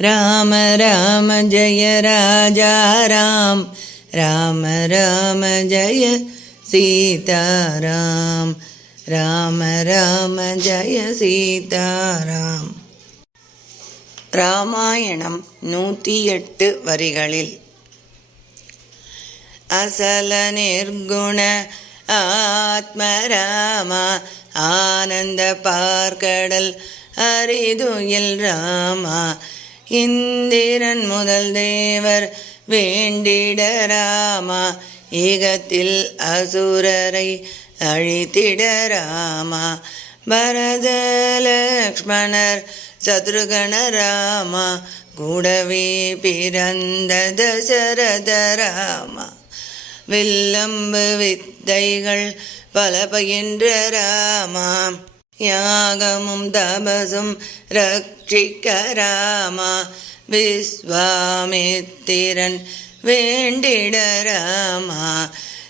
ராம ராம ஜய ராஜா ராம். ராம ராம ஜய சீதாராம். ராம ராம ஜய சீதாராம். ராமாயணம் நூற்றி எட்டு வரிகளில். அசல நிர்குண ஆத்மராமா ஆனந்த பார்க்கடல் அரிதுயில் ராமா இந்திரன் முதல் தேவர் வேண்டிட ராமா ஈகத்தில் அசுரரை அழித்திட ராமா. பரத லக்ஷ்மணர் சத்ருகண ராமா கூடவே பிறந்த தசரத ராமா. வில்லம்பு வித்தைகள் பல பயின்ற ராமா. யாகமும் தபசும் ரட்சிக்க ராமா விஸ்வாமித்திரன் வேண்டிட ராமா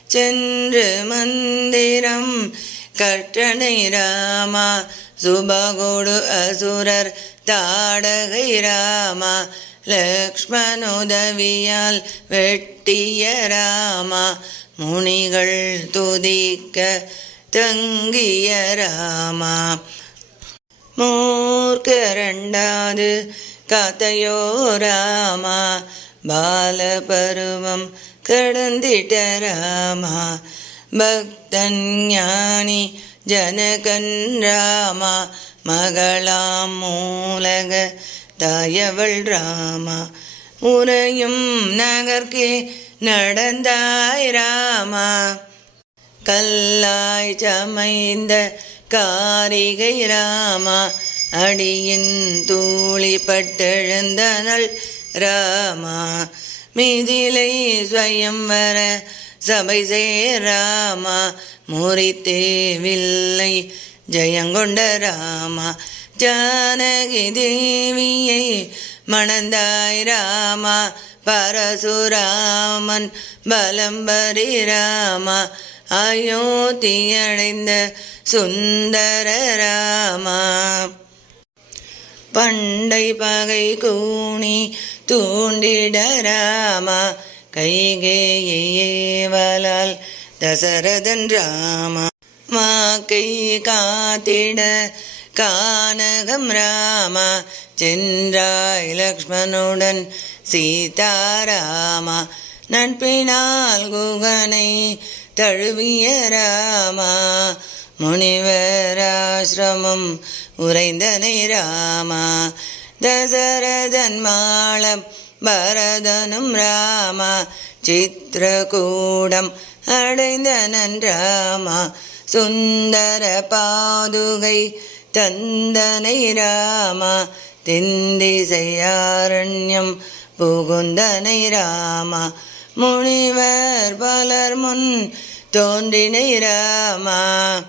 சென்று மந்திரம் கட்டணை ராமா சுபகோடு அசுரர் தாடகை ராமா லக்ஷ்மணுதவியால் வெட்டிய ராமா முனிகள் துதிக்க தங்கிய ராமா. மூர்க்கரண்டாது கதையோ ராமா. பாலபருவம் கடந்திட்ட ராமா. பக்தன் ஞானி ஜனகன் ராமா. மகளாம் மூலக தாயவள் ராமா. உரையும் நகர்க்கே நடந்தாய் ராமா. கல்லாய் சமைந்த காரிகை ராமா அடியின் தூளி பட்டெழுந்தனள் ராமா. மிதிலை ஸ்வயம் வர சபை சேராமா முறித்தே வில்லை ஜெயங்கொண்ட ராமா. ஜானகி தேவியை மணந்தாய் ராமா பரசுராமன் பலம்பரி ராமா. அயோத்தியடைந்த சுந்தர ராமா. பண்டை பகை கூணி தூண்டிட ராமா. கைகேயேவலால் தசரதன் ராமா. வாக்கை காத்திட கானகம் ராமா. சென்றாய் லக்ஷ்மணுடன் சீதாராமா நட்பினால் குகனை தழுவிய ராமா முனிவராசிரமம் உறைந்தனை ராமா தசரதன் மாளம் பரதனும் ராமா சித்திரகூடம் அடைந்தனன் ராமா சுந்தர பாதுகை தந்தனை ராமா திந்திசையாரண்யம் புகுந்தனை ராமா முனிவர் பலர் முன் தோன்றினை ராமா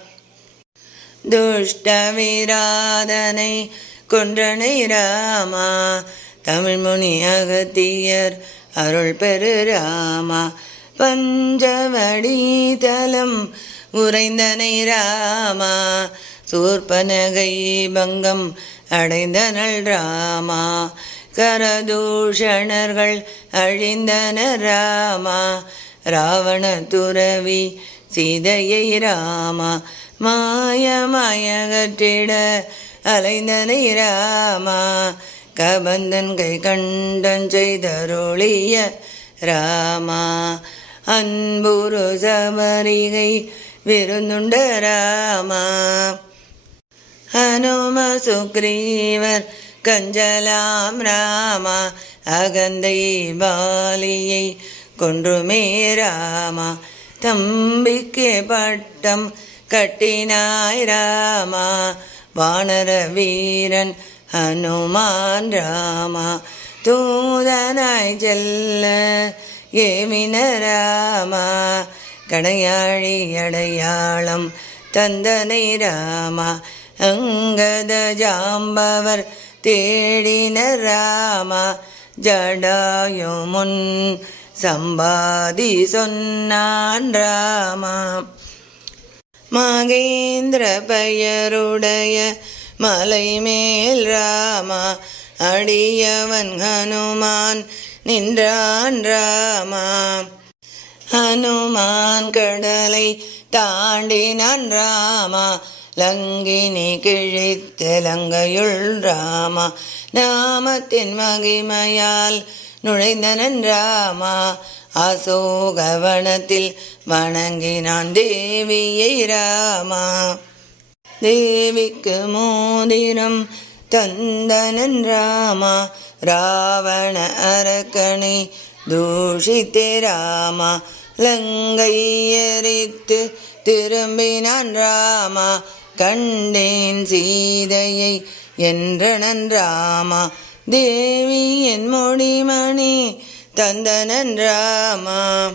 துஷ்ட விராதனை கொன்றனை ராமா தமிழ்முனி அகத்தியர் அருள் பெரு ராமா? பஞ்சவடிதலம் உறைந்தனை ராமா சூர்பனகை பங்கம் அடைந்தனள் ராமா? கரதூஷணர்கள் அழிந்தனர் ராமா ராவண துறவி சீதையை ராமா மாயமாயகற்றிட அலைந்தனை ராமா கபந்தன் கை கண்டன் செய்தருளிய ராமா அன்புரு சபரிகை விருந்துண்ட ராமா. ஹனும சுக்ரீவர் கஞ்சலாம் ராமா அகந்தை பாலியை கொன்றுமே ராமா. தம்பிக்கு பட்டம் கட்டினாய் ராமா வானர வீரன் ஹனுமான் ராமா. தூதனாய் செல்ல ஏமின ராமா கடையாழி அடையாளம் தந்தனை ராமா. அங்கத ஜாம்பவர் தேடின ராமா ஜடாயுமுன் சம்பாதி சொன்னான் ராமா. மகேந்திர பெயருடைய மலை மேல் ராமா அடியவன் ஹனுமான் நின்றான் ராமா. ஹனுமான் கடலை தாண்டினான் ராமா லங்கினி கிழித்து லங்கையுள் ராமா நாமத்தின் மகிமையால் நுழைந்தனன் ராமா அசோகவனத்தில் வணங்கினான் தேவியை ராமா. தேவிக்கு மோதிரம் தந்தனன் ராமா ராவண அரக்கனை தூஷித்தே ராமா லங்கை எரித்து திரும்பினான் ராமா கண்டேன் சீதையை என்ற நன்றாமா தேவி என் மொழிமணி தந்தனன் ராமா.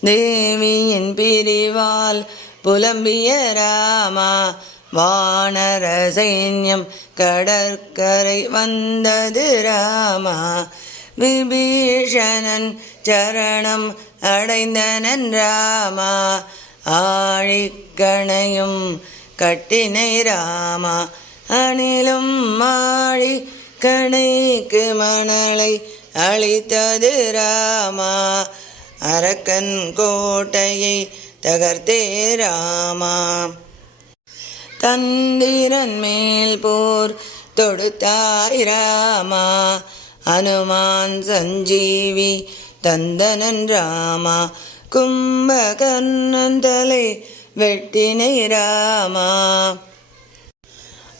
தேவியின் பிரிவால் புலம்பிய ராமா. வானர சைன்யம் கடற்கரை வந்தது ராமா. விபீஷணன் சரணம் அடைந்தனன் ராமா. ஆழிக்கணையும் கட்டினை ராமா அணிலும் மாழி கணைக்கு மணலை அழித்தது ராமா. அரக்கன் கோட்டையை தகர்த்தே ராமா. தந்திரன் மேல் போர் தொடுத்தாய் ராமா. அனுமான் சஞ்சீவி தந்தனன் ராமா. கும்பகர்ணன் தலை வெட்டினை ராமா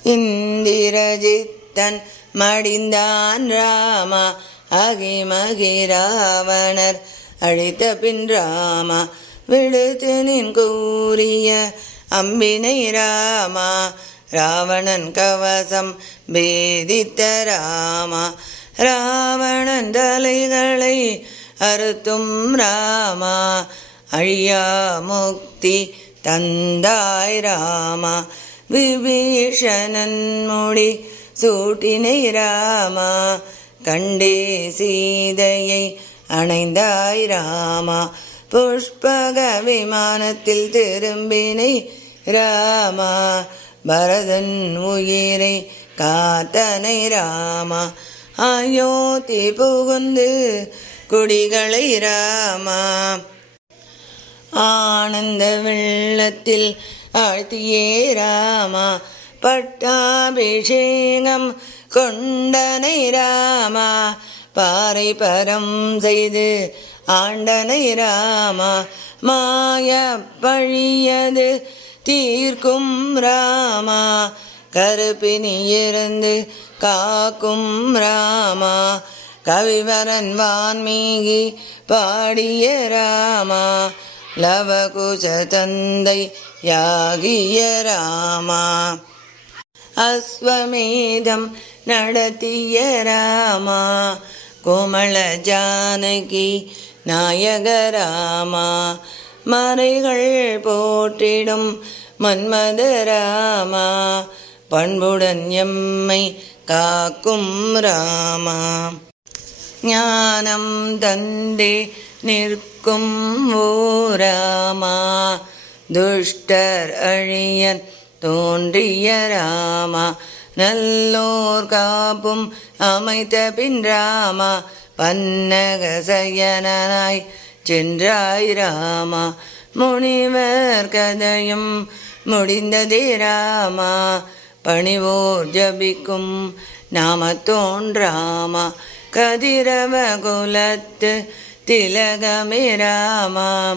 இந்திரஜித்தன் மடிந்தான் ராமா. அகிமகி ராவணர் அழித்த பின் ராமா. விடுத்து நின் கூறிய அம்பினை ராமா. ராவணன் கவசம் பேதித்த ராமா. ராவணன் தலைகளை அறுத்தும் ராமா. அழியா முக்தி தந்தாய் ராமா. விபீஷணன் மொழி சூட்டினை ராமா. கண்டே சீதையை அணைந்தாய் ராமா. புஷ்பக விமானத்தில் திரும்பினை ராமா. பரதன் உயிரை காத்தனை ராமா. அயோத்தி புகுந்து குடிகளை ராமா. ஆனந்த வெள்ளத்தில் ஆழ்த்தியே ராமா. பட்டாபிஷேகம் கொண்டனை ராமா. பாறை பரம் செய்து ஆண்டனை ராமா. மாய பழியது தீர்க்கும் ராமா. கருப்பினியிருந்து காக்கும் ராமா. கவிவரன் வான்மீகி பாடிய ராமா. லவகுச தந்தை யாகிய ராமா. அஸ்வமேதம் நடத்திய ராமா. கோமள ஜானகி நாயக ராமா. மறைகள் போற்றிடும் மன்மத ராமா. பண்புடன் எம்மை காக்கும் ராமா. ஞானம் தந்தே நிற்கும் ஓராமா. துஷ்டர் அழியன் தோன்றிய ராமா. நல்லோர் காப்பும் அமைத்த பின் ராமா. பன்னக சயனாய் சென்றாய் ராமா. முனிவர் கதையும் முடிந்ததே ராமா. பணிவோர் ஜபிக்கும் நாம தோன்றாமா கதிரவ குலத்து திலகமே ராமா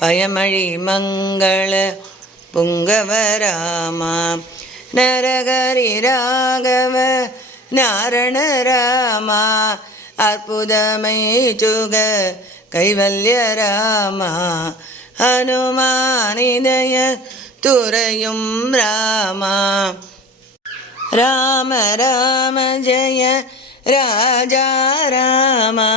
பயமழி மங்கள புங்கவராமா நரகரி ராகவ நாரண ராமா அற்புதமை சுக கைவல்ய ராமா ஹனுமானிதய துறையும் ராமா. ராம ராம ஜய ராஜா ராமா.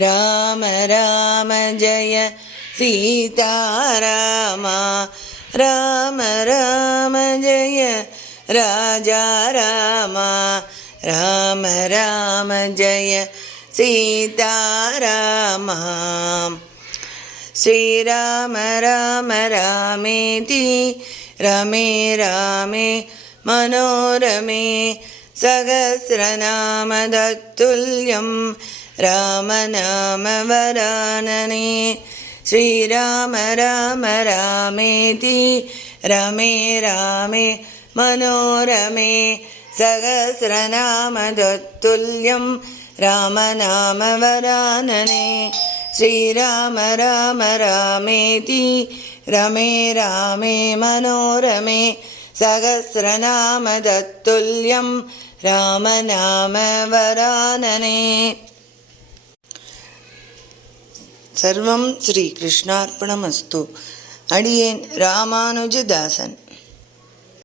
ராம ராம ஜய சீதாராமா ராம. ராம ஜய ராஜா ராமா. ராம ராம ஜய சீதாராமா ஸ்ரீராம ராம ராமேதி ரமே ராமே மனோரமே सहस्रनामदत्तुल्यं रामनामवरानने श्रीराम राम रामेति रमे रामे मनोरमे सहस्रनामदत्तुल्यं रामनामवरानने श्रीराम राम रामेति रमे रामे मनोरमे सहस्रनामदत्तुल्यं राम नाम वरानने। सर्वं श्रीकृष्णार्पणमस्तु। अडियेन् रामानुजदासन्।